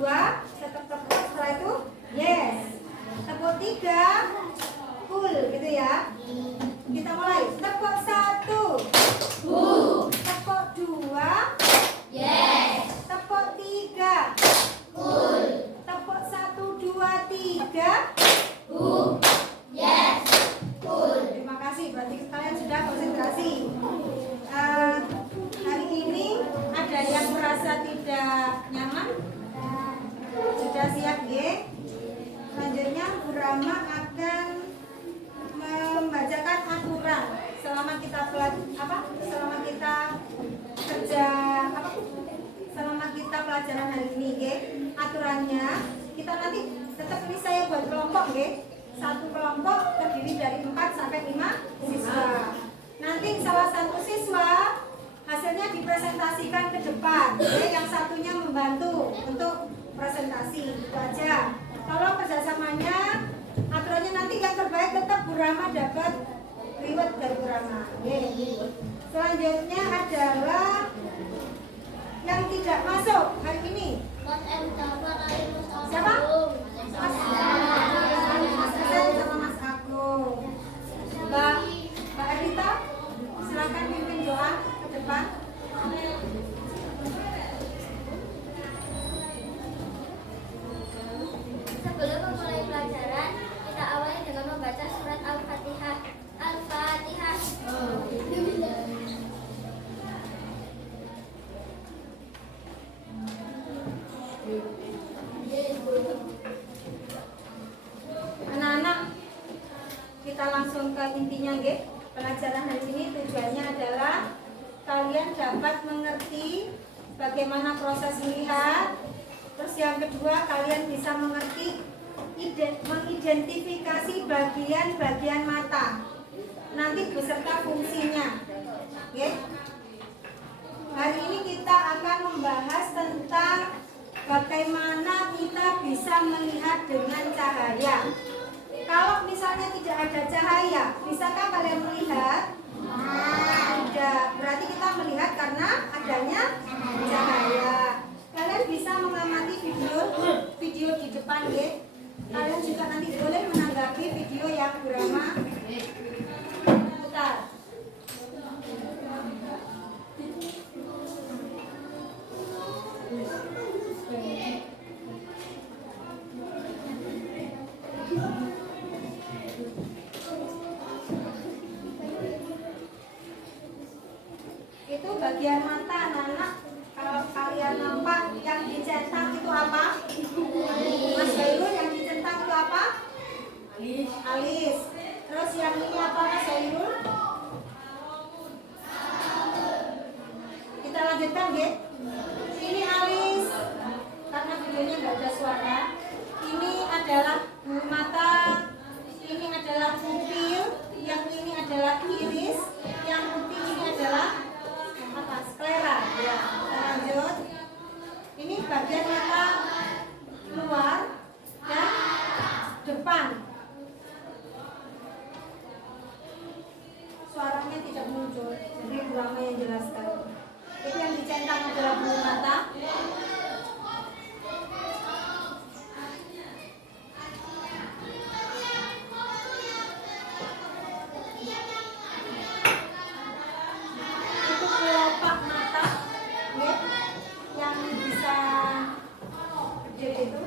2, tepuk. Setelah itu yes. Tepuk 3, cool gitu ya. Kita mulai. Tepuk 1, tepuk 2, Yes. tepuk 3, Cool. tepuk 1, 2, 3. Yes. Cool. Terima kasih, berarti kalian sudah konsentrasi. Hari ini ada yang merasa tidak nyaman? Sudah siap, G? Selanjutnya Bu Rama akan membacakan aturan selama kita selama kita kerja selama kita pelajaran hari ini, G. Aturannya kita nanti tetap ini saya buat kelompok, G. Satu kelompok terdiri dari 4 sampai 5 siswa. Nanti salah satu siswa hasilnya dipresentasikan ke depan, yang satunya membantu untuk presentasi. Itu aja. Kalau kerjasamanya, aturannya nanti yang terbaik tetap Bu Rama dapat reward dari Bu Rama. Selanjutnya adalah yang tidak masuk hari ini. Siapa? Mas Hasan sama Mas Agung. Mbak Arita, silakan pimpin doa ke depan. Sebelum memulai pelajaran, kita awali dengan membaca surat Al-Fatihah. Al-Fatihah. Anak-anak, kita langsung ke intinya, G. Pelajaran hari ini tujuannya adalah kalian dapat mengerti bagaimana proses melihat. Terus yang kedua, kalian bisa mengerti mengidentifikasi bagian-bagian mata. Nanti beserta fungsinya. Oke? Hari ini kita akan membahas tentang bagaimana kita bisa melihat dengan cahaya. Kalau misalnya tidak ada cahaya, bisakah kalian melihat? Tidak. Berarti kita melihat karena adanya cahaya. Kalian bisa mengamati video di depan, ya. Kalian juga nanti boleh menanggapi video yang Bu Rama putar. Itu bagian mata, anak-anak. Kalau kalian nampak yang dicentang itu apa? Mas Bayrul, yang dicentang itu apa? Alis. Terus yang ini apa, Mas Bayrul? Kita lanjutkan, ya. Ini alis. Karena videonya nggak ada suara. Ini adalah bulu mata. Ini adalah pupil. Yang ini adalah iris. Yang putih ini adalah apa? Sklera. Ya. Lanjut. Ini bagian mata luar dan depan. Suaranya tidak muncul, jadi Bu Rama yang jelaskan. Itu yang dicentang adalah bulu mata. Itu kelopak mata, ya, yang bisa gede itu.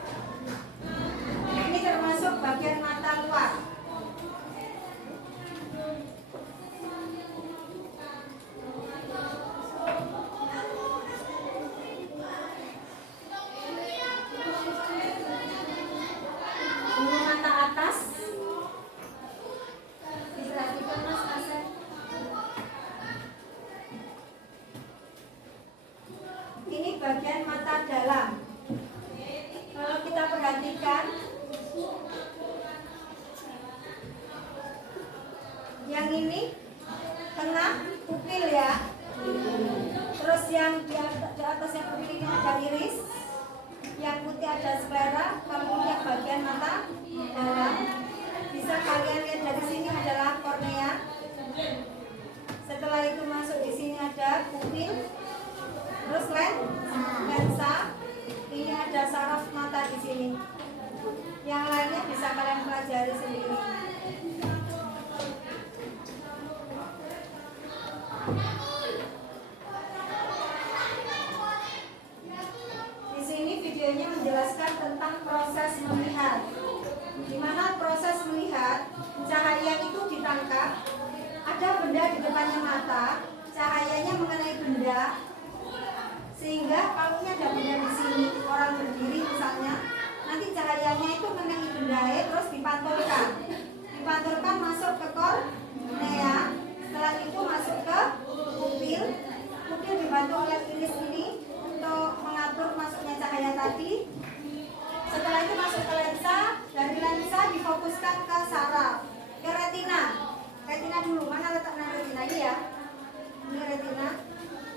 Ini termasuk bagian mata luar. Bulu mata atas. Diperhatikan, Mas Hasan. Ini bagian mata dalam. Kalau kita perhatikan, yang ini tengah pupil, ya. Terus yang di atas yang pupil ini ada iris, yang putih ada sklera. Kalau ini yang bagian mata dalam, bisa kalian lihat dari sini adalah kornea. Setelah itu masuk di sini ada pupil, terus lensa. Ini ada saraf kerangka, ada benda di depannya mata, cahayanya mengenai benda, sehingga kalau ini ada benda di sini, orang berdiri misalnya, nanti cahayanya itu mengenai benda terus dipantulkan masuk ke kornea, setelah itu masuk ke pupil dibantu oleh iris ini untuk mengatur masuknya cahaya tadi. Setelah itu masuk ke lensa, dari lensa difokuskan ke saraf, ke retina dulu. Mana letaknya retina ini ya? Ini retina.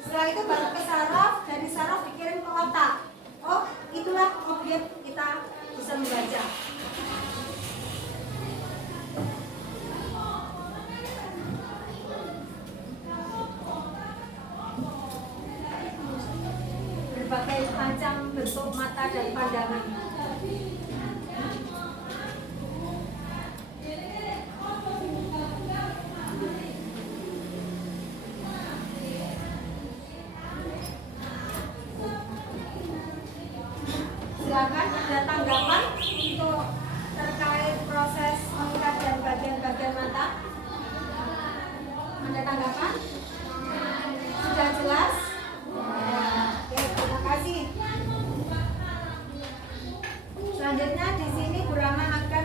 Setelah itu baru ke saraf, dari saraf dikirim ke otak. Oh, itulah objek kita bisa membaca. Berbagai macam bentuk mata dan pandangan. Silakan ada tanggapan untuk terkait proses melihat dan bagian-bagian mata. Ada tanggapan? Sudah jelas? Oke, terima kasih. Selanjutnya di sini Bu Rama akan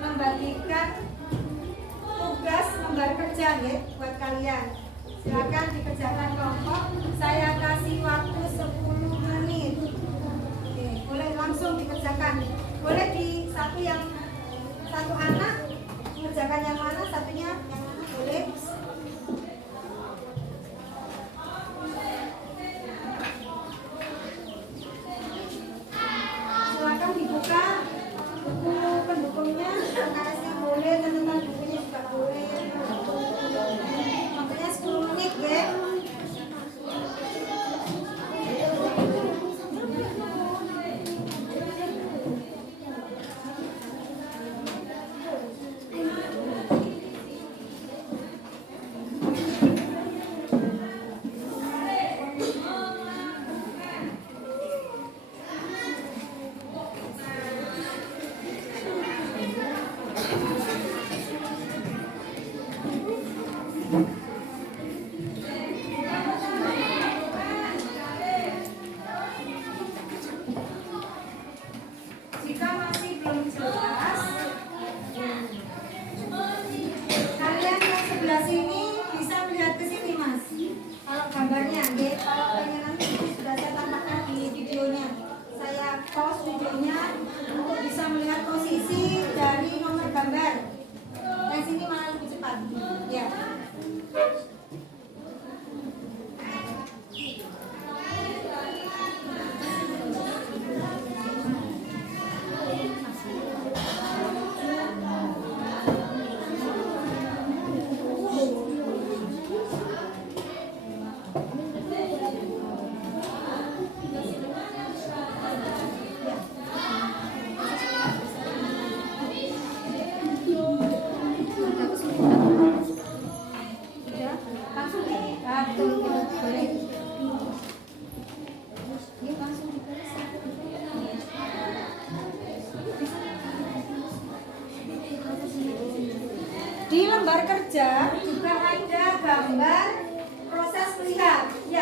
membagikan tugas lembar kerja ya buat kalian. Silakan dikerjakan kelompok. Saya kasih waktu 10 menit. Oke, boleh langsung dikerjakan. Boleh di satu anak mengerjakan yang mana, satunya yang mana, boleh. Silakan dibuka buku pendukungnya, KS-nya boleh, catatan bukunya juga boleh. Waktunya 10 menit ya. Jika masih belum jelas, kalian yang sebelah sini bisa melihat ke sini Mas. Kalau gambarnya, ya, kalau pengen nanti sudah saya tambahkan di videonya. Saya pause videonya untuk bisa melihat posisi dari nomor gambar. Yang sini mana lebih cepat? Ya. Di lembar kerja juga ada gambar proses melihat. Ya,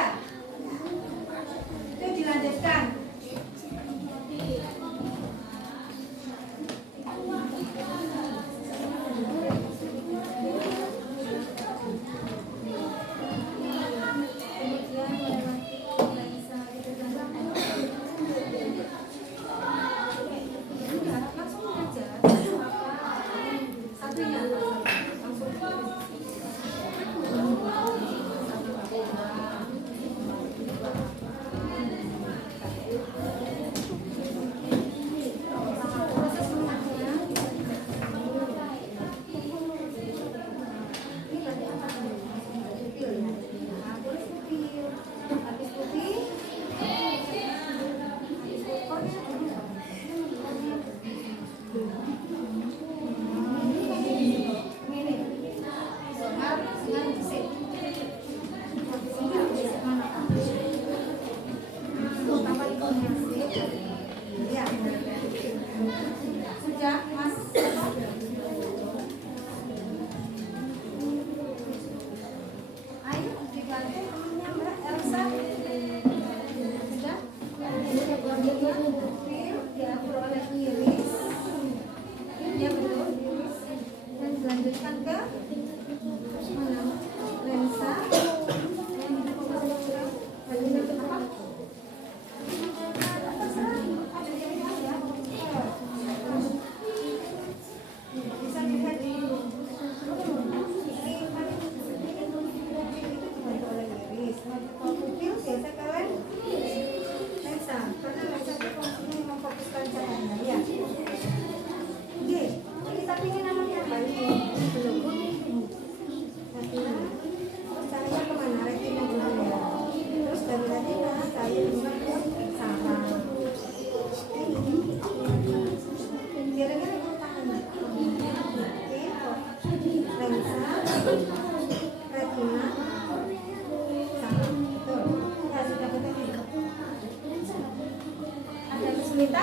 Rita?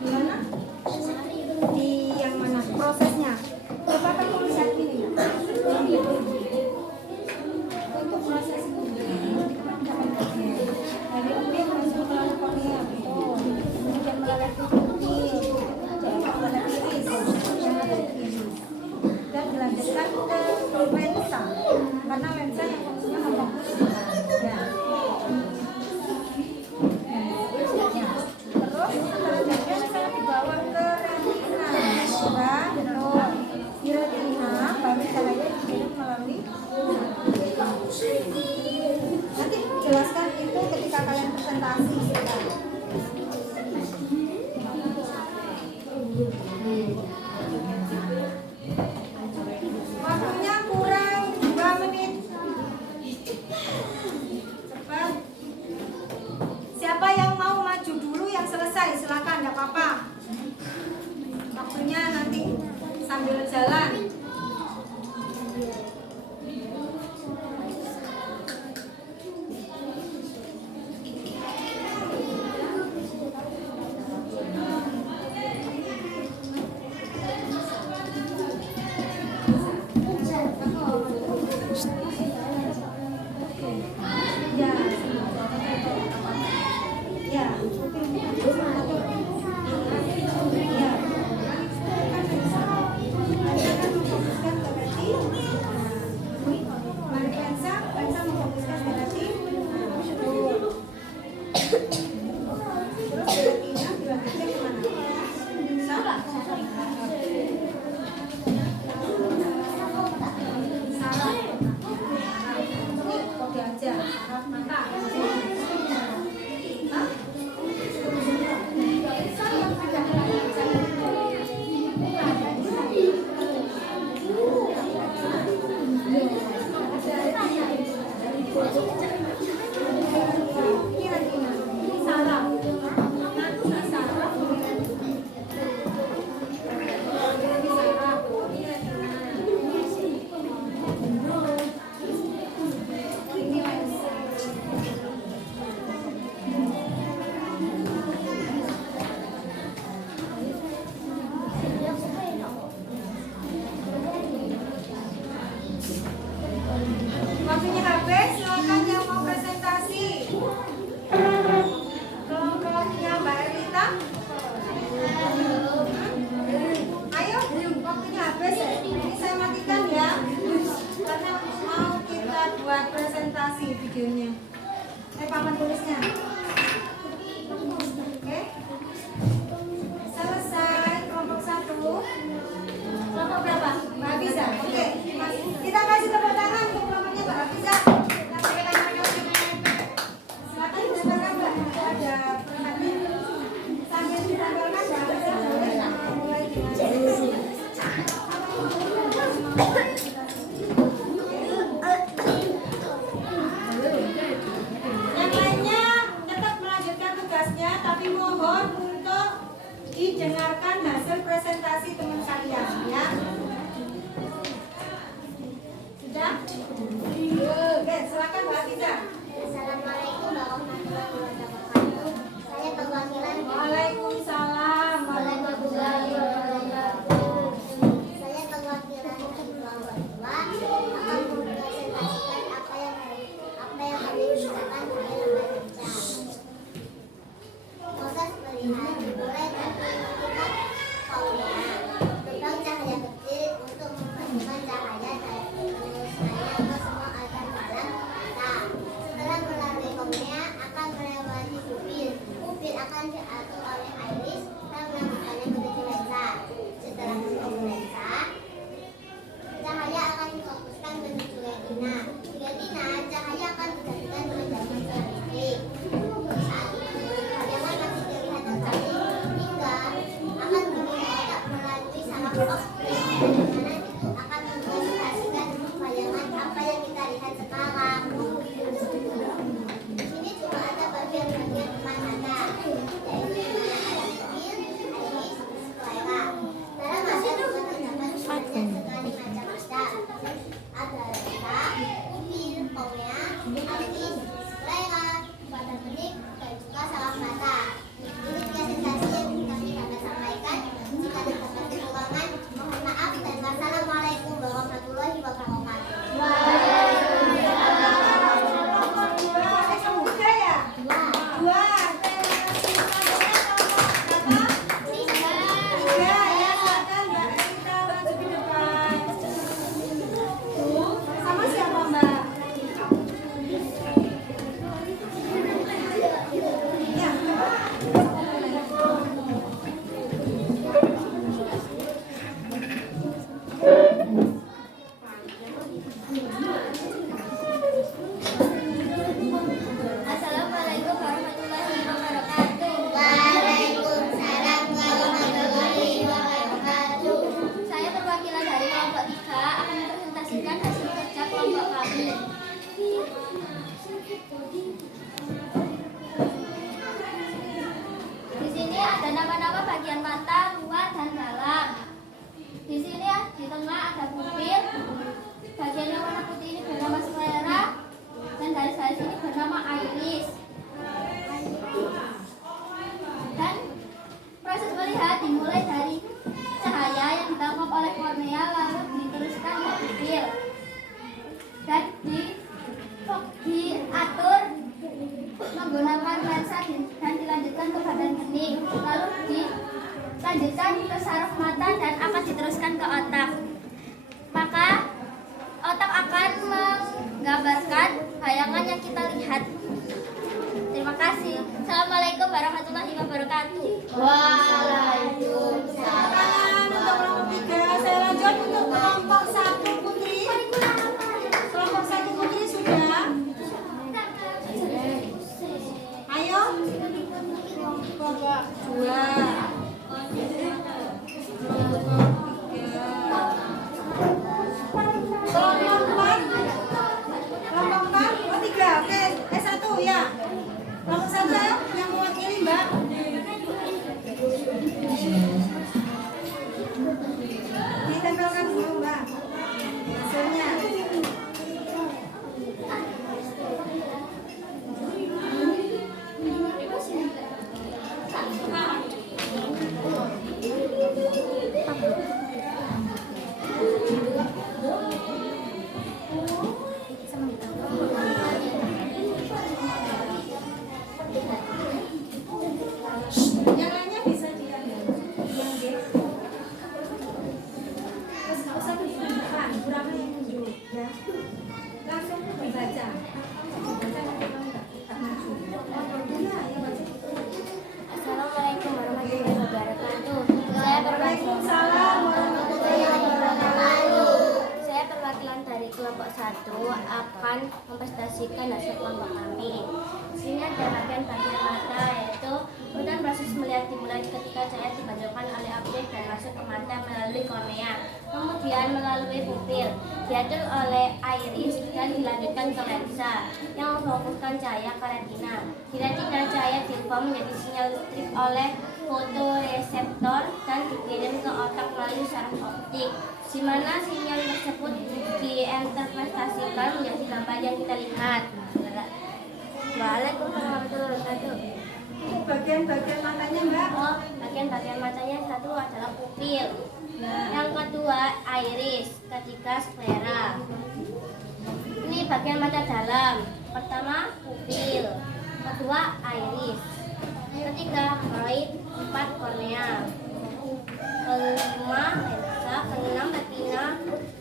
Gimana? Di yang mana? Prosesnya? Coba kamu lihat ini. Untuk proses ini, dari ubi masuk melalui kornea, betul. Kemudian melalui pupil, melalui iris, dan dilanjutkan ke lensa, karena lensa yang fungsinya memfokuskan. Ya. Terus setelah jadian saya dibawa ke retina, ya, betul. Di retina baru cahaya dikirim melalui. Nanti jelaskan itu ketika kalian presentasi. Waktunya kurang 2 menit. Cepat. Siapa yang mau maju dulu yang selesai, silakan, enggak apa-apa. Waktunya nanti sambil jalan. Ya. Ya. Ya. Lensa memfokuskan ke hati. Terus retina dilanjutkan kemana? Saraf. Oke aja. Saraf mata. Hah? Ini retina. Ini saraf. Nanti saraf. Ini saraf. Ini retina. Ini lensa. Waktunya habis, silakan yang mau presentasi. Kelompoknya Mbak Erlita. Ayo, waktunya habis. Ini saya matikan ya, karena mau kita buat presentasi videonya. Papan tulisnya. Oke. Selesai kelompok 1. Kelompok berapa? Mbak Hafiza. Oke. Kita kasih tepuk tangan untuk kelompoknya Mbak Hafiza. Silakan disampaikan Mbak. Ada perhatian. Sambil ditampilkan Mbak Hafiza boleh mulai dengan yang lainnya tetap melanjutkan tugasnya, tapi mohon untuk didengarkan hasil presentasi teman kalian ya. Sudah? Oke, silakan Mbak Hafiza. Assalamualaikum warahmatullahi wabarakatuh. Saya perwakilan Waalaikumsalam warahmatullahi wabarakatuh. Saya perwakilan siswa akan mempresentasikan apa yang kami bicarakan oleh Mbak Rica. Proses melihat dimulai dari melihat kornea, lubang cahaya kecil untuk memasukkan cahaya dari mulus saya ke semua organ dalam mata. wabarakatuh. Tangan untuk kelompok 3. Saya lanjut untuk kelompok 1 Putri. Kelompok 1 Putri sudah. Ayo. Kelompok 2. Kelompok 1 ayo, yang mewakili Mbak. Ditempelkan dulu Mbak hasilnya. Yang lainnya bisa diam ya. Diam deh. Terus nggak usah dibuka, kurangnya yang dulu ya. Langsung dibaca. Baca nanti kamu nggak maju. Iya, ya baca. Assalamualaikum warahmatullahi wabarakatuh. Waalaikumsalam warahmatullahi wabarakatuh. Saya perwakilan dari kelompok 1 akan mempresentasikan hasil kelompok kami. Di sini ada bagian mata, yaitu urutan proses melihat dimulai ketika cahaya dipanjangkan oleh objek dan masuk ke mata melalui kornea, kemudian melalui pupil, diatur oleh iris dan dilanjutkan ke lensa yang memfokuskan cahaya ke retina. Di retina cahaya diubah menjadi sinyal listrik oleh fotoreseptor dan dikirim ke otak melalui saraf optik, di mana sinyal tersebut diinterpretasikan menjadi gambar yang kita lihat. Waalaikumsalam warahmatullahi wabarakatuh. Bagian-bagian matanya Mbak. Oh, bagian-bagian matanya satu adalah pupil, yang kedua iris, ketiga sklera. Ini bagian mata dalam. Pertama pupil, kedua iris, ketiga choroid, empat kornea, kelima lensa, keenam retina,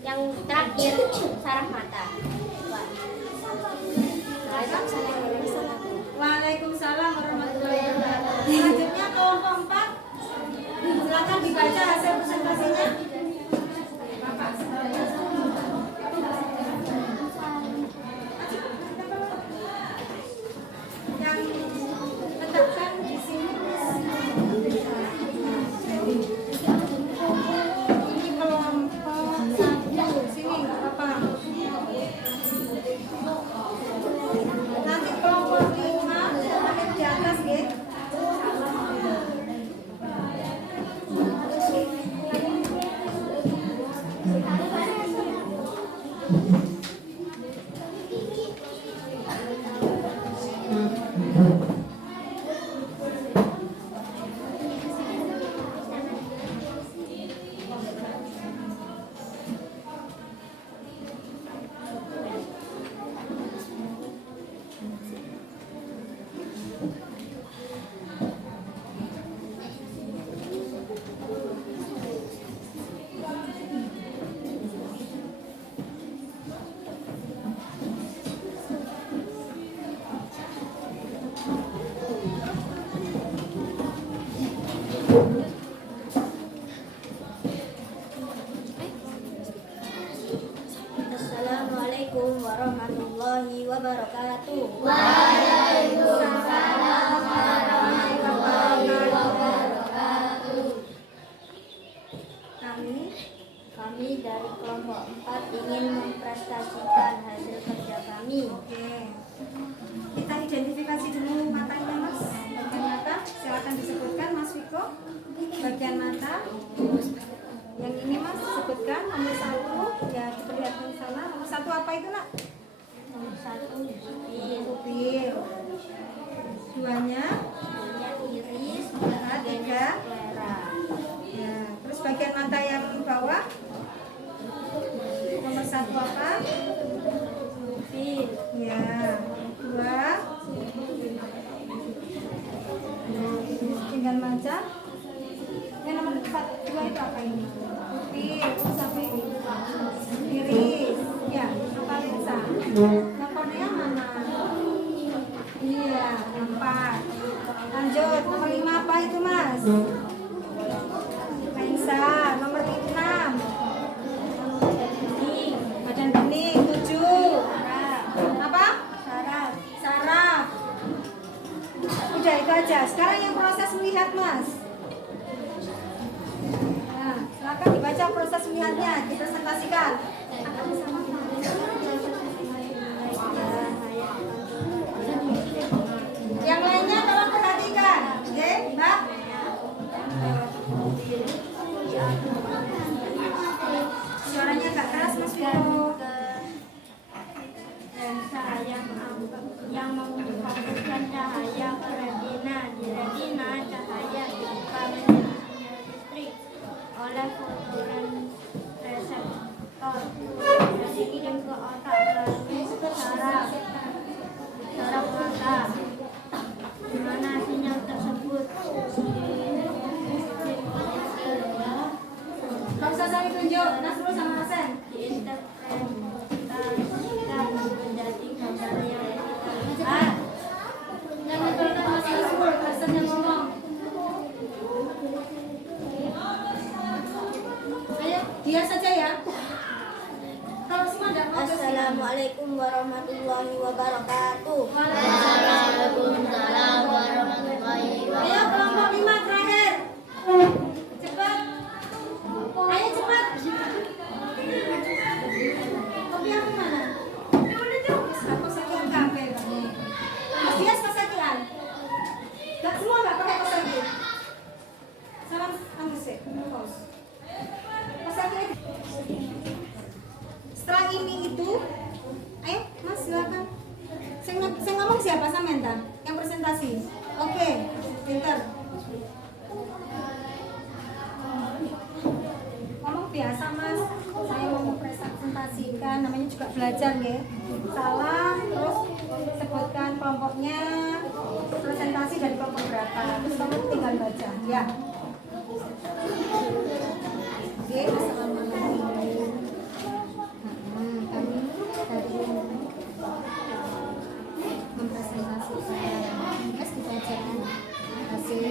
yang terakhir saraf mata. Waalaikumsalam warahmatullahi wabarakatuh. Selanjutnya kelompok 4. Silakan dibaca hasil presentasinya. Bapak. Yang letakkan di sini. Ini kelompok 1. Sini nggak apa-apa. Nanti kelompok 5 di atas gitu. Assalamualaikum warahmatullahi wabarakatuh. Waalaikumsalam warahmatullahi wabarakatuh. Kami dari kelompok 4 ingin mempresentasikan hasil kerja kami. Oke. Kita identifikasi dulu matanya Mas. Bagian mata, silakan disebutkan Mas Viko. Bagian mata. Yang ini Mas sebutkan nomor 1 ya, diperlihatkan di sana. Nomor 1 apa itu Nak? Nomor 1 Pupil. Duanya iris, ya, 3. sklera. Ya, terus bagian mata yang bawah. Nomor 1 apa? Pupil. Ya, 2. Tinggal baca. Yang nomor 2 itu apa ini? Pupil, sampai ini. Iris, ya, apa lensa? Yang kornea mana? itu Mas? Raisa. Nomor 6. Badan bening. 7. Apa? Saraf. Udah itu aja. Sekarang yang proses melihat Mas. Nah, silakan dibaca proses melihatnya, dipresentasikan. Yang lainnya tolong perhatikan, oke, Mbak? Suaranya agak keras Mas Vito. Yang memfokuskan cahaya ke retina, di retina cahaya dibuka menjadi listrik oleh fotoren reseptor yang dikirim ke otak melalui saraf mata, di mana sinyal tersebut Gak usah sampai tunjuk, Nasrul sama Hasan. diinterpretasikan menjadi gambar yang Jangan berikan Mas Nasrul, Hasan yang ngomong. Ayo, dia saja ya. Kalau semua ada mau Assalamualaikum warahmatullahi wabarakatuh. Waalaikumsalam warahmatullahi Ayo kelompok 5 terakhir. Cepat. Ayo cepat. Kopi aku mana? Aku sekian kafe. Mas Dias kesekian. Gak semua gak pakai kosaki. Salam angusik. Kosaki. Setelah ini itu, ayo Mas silakan. Saya ngomong siapa Samantha? Yang presentasi. Oke, pintar. Ngomong biasa Mas. Saya mau mempresentasikan, namanya juga belajar ya. Salam, terus sebutkan kelompoknya, presentasi dari kelompok berapa. Terus kamu tinggal baca, ya. Oke, assalamualaikum. Kami dari mempresentasikan dibaca hasil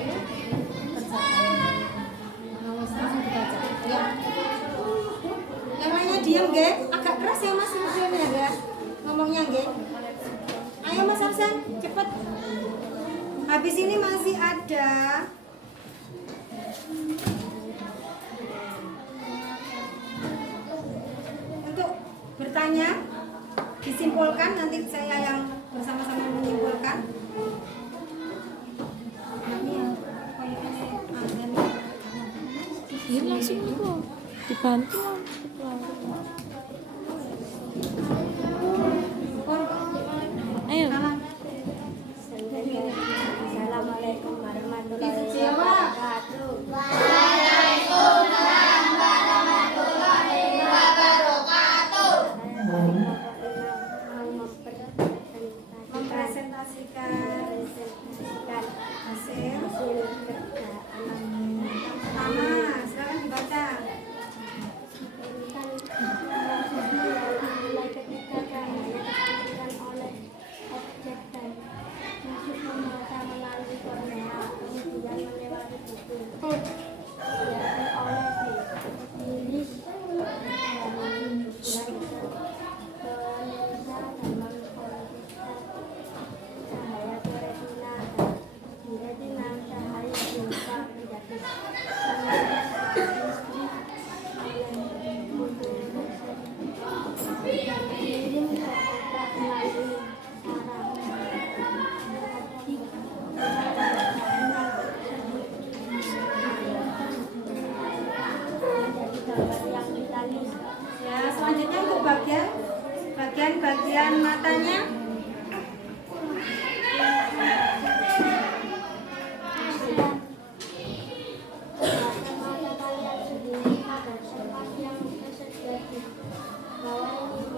kerjaan. Langsung dibaca. Ya. Yang lainnya diam, Ge. Agak keras ya Mas Muslimnya ya. Ngomongnya, Ge. Ayo Mas Arsan, cepet. Habis ini masih ada untuk bertanya, disimpulkan, nanti saya yang bersama-sama menyimpulkan. Dia langsung kok dibantu. Ayo. Assalamualaikum warahmatullahi Dijawab. wabarakatuh. Mempresentasikan hasil pertama. Silakan dibaca. Mulai ketika cahaya dipantulkan oleh objek dan masuk ke mata melalui kornea, kemudian melewati buku diarahkan oleh iris dan laser ke lensa dan memfokuskan cahaya ke retina, dan di retina cahaya dibuka menjadi listrik oleh buku dan dikirim ke otak melalui saraf optik. Menjadi gambar yang ditalis. Ya, selanjutnya untuk bagian matanya. Mata kalian sendiri pada tempat yang tersedia di bawah ini.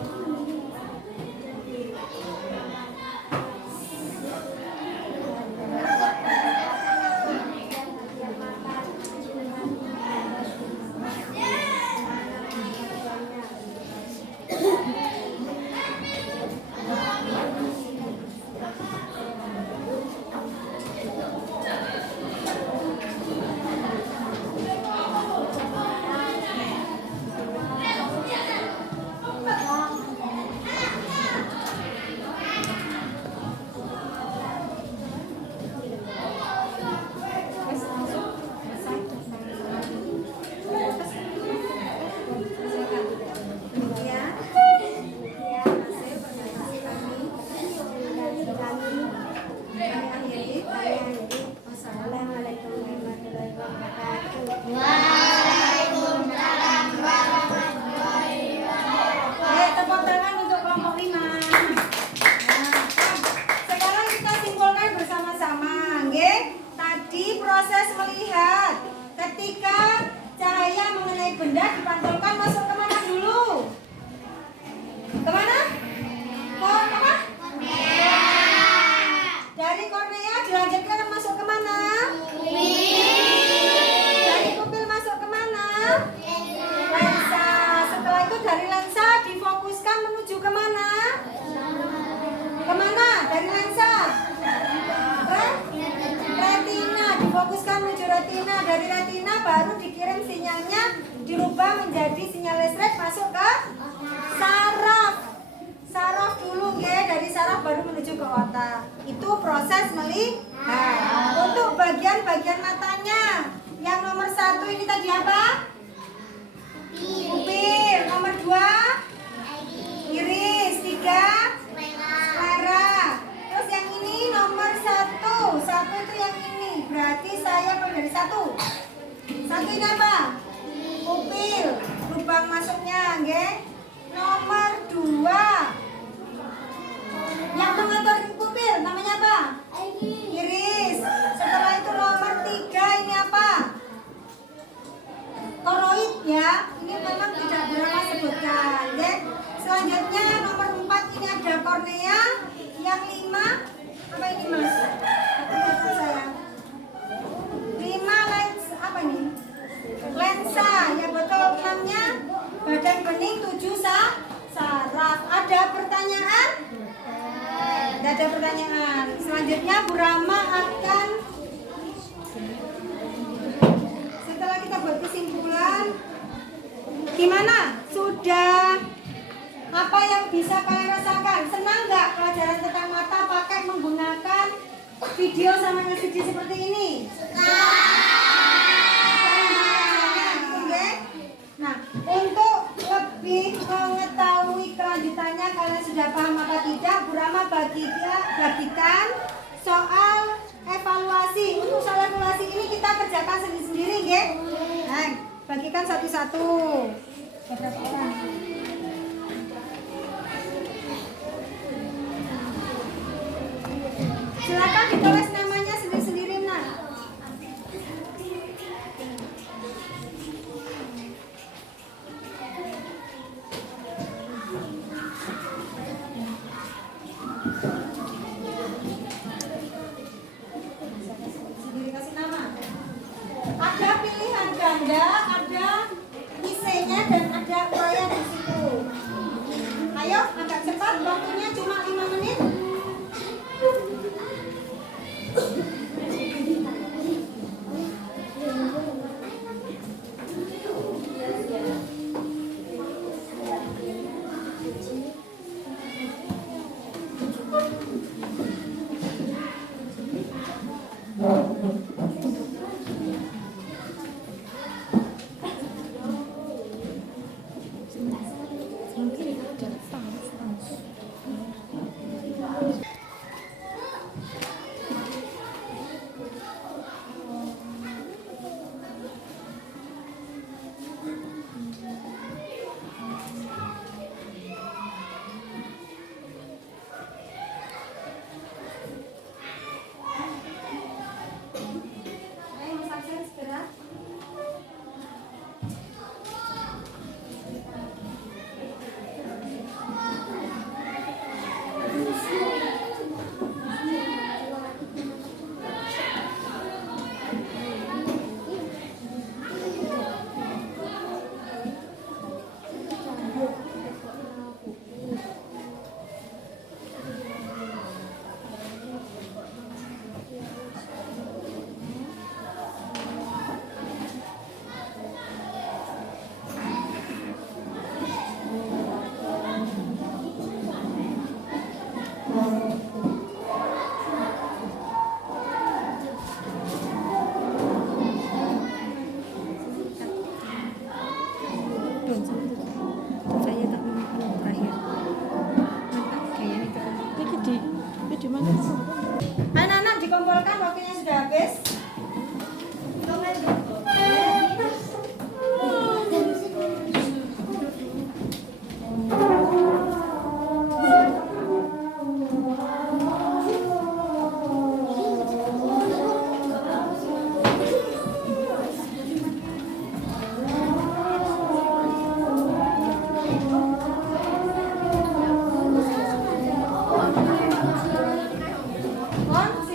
Dari kornea dilanjutkan masuk kemana? Dari pupil masuk kemana? Lensa. Setelah itu dari lensa difokuskan menuju kemana? Kemana? Dari lensa? Retina. Difokuskan menuju retina. Dari retina baru dikirim sinyalnya, dirubah menjadi sinyal listrik masuk ke saraf. Saraf dulu ya, dari saraf baru menuju ke otak. Itu proses melihat. Untuk bagian-bagian matanya, yang nomor 1 ini tadi apa? Pupil. Nomor 2 iris. 3 sclera. Terus yang ini nomor 1. 1 itu yang ini. Berarti saya mulai dari 1. 1 ini apa? Pupil. Lubang masuknya, nggih. Nomor 2 yang mengatur pupil namanya apa? Iris. Setelah itu nomor 3 ini apa? Koroid ya. Ini memang tidak berapa sebutkan ya. Selanjutnya nomor 4 ini ada kornea. Yang 5 apa ini Mas? Aku saya 5 lens apa ini? Lensa ya betul. 6-nya badan bening. 7 saraf. Ada pertanyaan? Tidak ada pertanyaan. Selanjutnya Bu Rama akan, setelah kita buat kesimpulan, gimana? Sudah apa yang bisa kalian rasakan? Senang nggak pelajaran tentang mata pakai menggunakan video sama LCD seperti ini? Nah, untuk lebih mengetahui kelanjutannya, kalian sudah paham apa tidak? Bu Rama bagikan soal evaluasi. Untuk soal evaluasi ini kita kerjakan sendiri-sendiri, ya. Nah, bagikan satu-satu. Beberapa orang. Silakan ditulis namanya sendiri-sendiri, nah. Sendiri kasih nama. Ada pilihan ganda, ada isinya dan ada uraian di situ. Ayo, agak cepat, waktunya cuma 5 menit. Anak-anak dikumpulkan, waktunya sudah habis. On.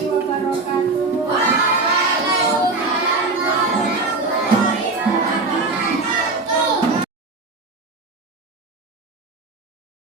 wabarakatuh.